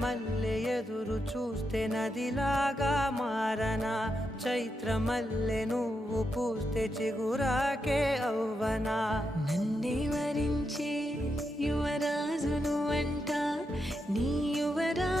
మల్లె ఎదురు చూస్తే నదిలాగా మారనా చైత్ర మల్లె నువ్వు పూస్తే చిగురాకే అవ్వనా నన్నే వరించే యువరాజును అంట నీ యువరా